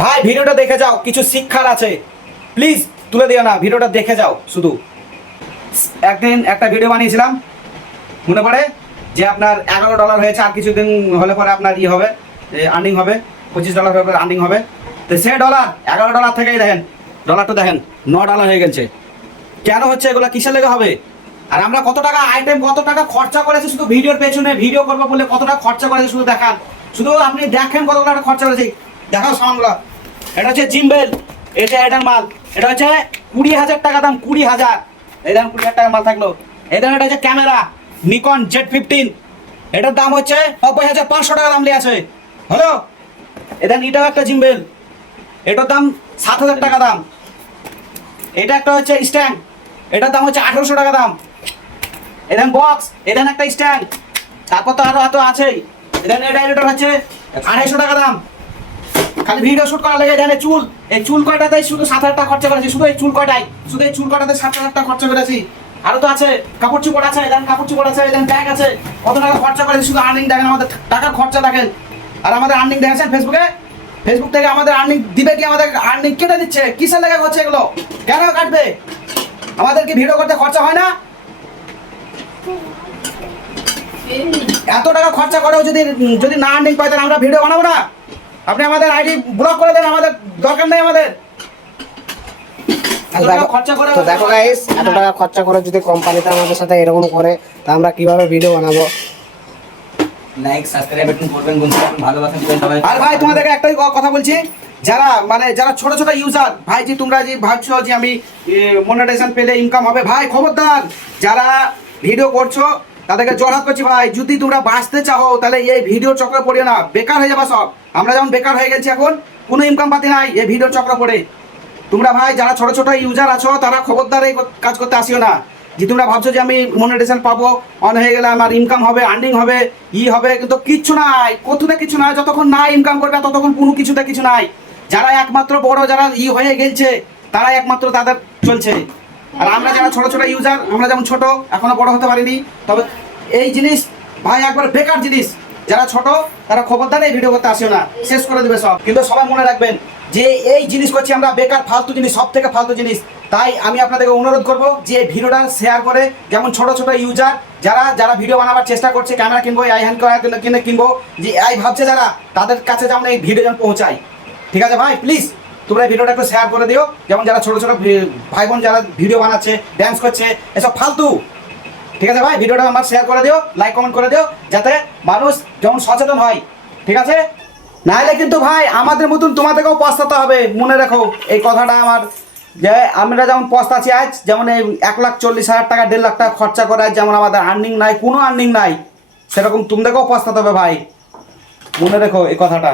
ভাই ভিডিওটা দেখে যাও, কিছু শিক্ষার আছে, প্লিজ তুলে দিও না, ভিডিওটা দেখে যাও শুধু। একদিন একটা ভিডিও বানিয়েছিলাম, মনে পড়ে যে আপনার $11 হয়েছে, আর কিছুদিন হলে পরে আপনার ই হবে, আর্নিং হবে, $25 হলে আর্নিং হবে। তো সে ডলার $11 থেকেই দেখেন ডলারটা দেখেন $9 হয়ে গেছে। কেন হচ্ছে এগুলো, কিসের লেগে হবে? আর আমরা কত টাকা আইটেম, কত টাকা খরচা করেছি শুধু ভিডিওর পেছনে, ভিডিও করবো বলে কত টাকা খরচা করেছে শুধু দেখান, শুধু আপনি দেখেন কত টাকা খরচা করেছি। দেখাও সামানগুলো। এটা হচ্ছে জিম্বেল, এটা এটার মাল, এটা হচ্ছে 20,000 টাকা দাম, 20,000। এই দাম 20,000 টাকার মাল থাকলো। এই দাম এটা হচ্ছে ক্যামেরা নিকন Z15, এটার দাম হচ্ছে 90,500 টাকা দাম লিয়ে আছে। হলো এটা এটাও একটা জিম্বেল, এটার দাম 7,000 টাকা দাম। এটা একটা হচ্ছে স্ট্যান্ড, এটার দাম হচ্ছে 1800 টাকা দাম। এখান বক্স, এখানে একটা স্ট্যান্ড, তারপর তো আরো আছেই। এখানে এটা হচ্ছে 250 টাকা দাম। খালি ভিডিও শুট করা লাগে। এখানে চুল, এই চুল কয়টাতে শুধু 7,000 টাকা খরচা করেছি, শুধু এই চুল কয়টাই, শুধু এই চুল কয়টাতে 7,000 টাকা খরচা করেছি। আরো তো আছে কাপড় চোপড় আছে, এখানে কাপড় চোপড় আছে, এখানে ব্যাগ আছে, কত টাকা খরচা করেছি শুধু আর্নিং দেখেন, আমাদের টাকার খরচা দেখেন। আর আমাদের আর্নিং দেখেছেন ফেসবুকে, ফেসবুক থেকে আমাদের আর্নিং দিবে কি, আমাদের আর্নিং কেটে দিচ্ছে, কিসের লেগে হচ্ছে এগুলো, কেন কাটবে? আমাদের কি ভিডিও করতে খরচা হয় না? এত টাকা খরচা করেও যদি যদি না আর্নিং পাই তাহলে আমরা ভিডিও বানাবো না? আপনি আমাদের আইডি ব্লক করে দেন, আমাদের দরকার নেই আমাদের। তো দেখো গাইস, এত টাকা খরচা করে যদি কোম্পানিতে আমাদের সাথে এরকম করে, তা আমরা কিভাবে ভিডিও বানাবো? লাইক সাবস্ক্রাইব বাটন করবেন বন্ধুরা, ভালোবাসা দিবেন সবাই। আর ভাই তোমাদেরকে একটাই কথা বলছি, যারা যারা ছোট ছোট ইউজার, ভাই যে তোমরা যে ভাবছো যে আমি মনিটাইজেশন পেলে ইনকাম হবে, ভাই খবরদার, যারা ভিডিও করছো তাদেরকে জোরহাত করছি ভাই, যদি তোমরা বাঁচতে চাও তাহলে এই ভিডিও চক্রে পড়িও না, বেকার হয়ে যাবে সব। আমরা যেমন বেকার হয়ে গেছি এখন, কোনো ইনকাম পাতি নাই এই ভিডিও চক্র পড়ে। তোমরা ভাই যারা ছোট ছোট ইউজার আছো তারা খবরদার এই কাজ করতে আসিও না, যে তোমরা ভাবছো যে আমি মনিটাইজেশন পাবো, অন হয়ে গেলে আমার ইনকাম হবে, আর্নিং হবে, হবে, কিন্তু কিচ্ছু নাই, কোথাও কিছু নাই। যতক্ষণ না ইনকাম করবে ততক্ষণ কোনো কিছুতে কিছু নাই। যারা একমাত্র বড়, যারা হয়ে গেছে, তারা একমাত্র তাদের চলছে। আর আমরা যারা ছোট ছোট ইউজার, আমরা যেমন ছোট, এখনো বড় হতে পারিনি, তবে এই জিনিস ভাই একবার বেকার জিনিস। যারা ছোট তারা খবরদার এই ভিডিও করতে আসিও না, শেষ করে দেবে সব। কিন্তু সবাই মনে রাখবেন যে এই জিনিস করছি আমরা বেকার, ফালতু জিনিস, সব থেকে ফালতু জিনিস। তাই আমি আপনাদেরকে অনুরোধ করবো যে এই ভিডিওটা শেয়ার করে, যেমন ছোট ছোট ইউজার যারা যারা ভিডিও বানাবার চেষ্টা করছে, ক্যামেরা কিনবো, এই হ্যান্ড কিনে কিনবো, যে এই ভাবছে যারা, তাদের কাছে যেমন এই ভিডিও যেন পৌঁছায়। ঠিক আছে ভাই, প্লিজ তোমরা এই ভিডিওটা একটু শেয়ার করে দিও, যেমন যারা ছোট ছোট ভাই বোন যারা ভিডিও বানাচ্ছে, ড্যান্স করছে, এসব ফালতু। ঠিক আছে ভাই, ভিডিওটা আমার শেয়ার করে দিও, লাইক কমেন্ট করে দিও, যাতে মানুষ যেমন সচেতন হয়। ঠিক আছে, নাহলে কিন্তু ভাই আমাদের মতন তোমাদেরকেও পস্তাতে হবে, মনে রাখো এই কথাটা আমার, যে আমরা যেমন পস্তাছি আজ, যেমন এই 1,40,000 টাকা 1.5 লাখ টাকা খরচা করে যেমন আমাদের আর্নিং নাই, কোনো আর্নিং নাই, সেরকম তোমাদেরকেও পস্তাতে হবে ভাই, মনে রেখো এই কথাটা।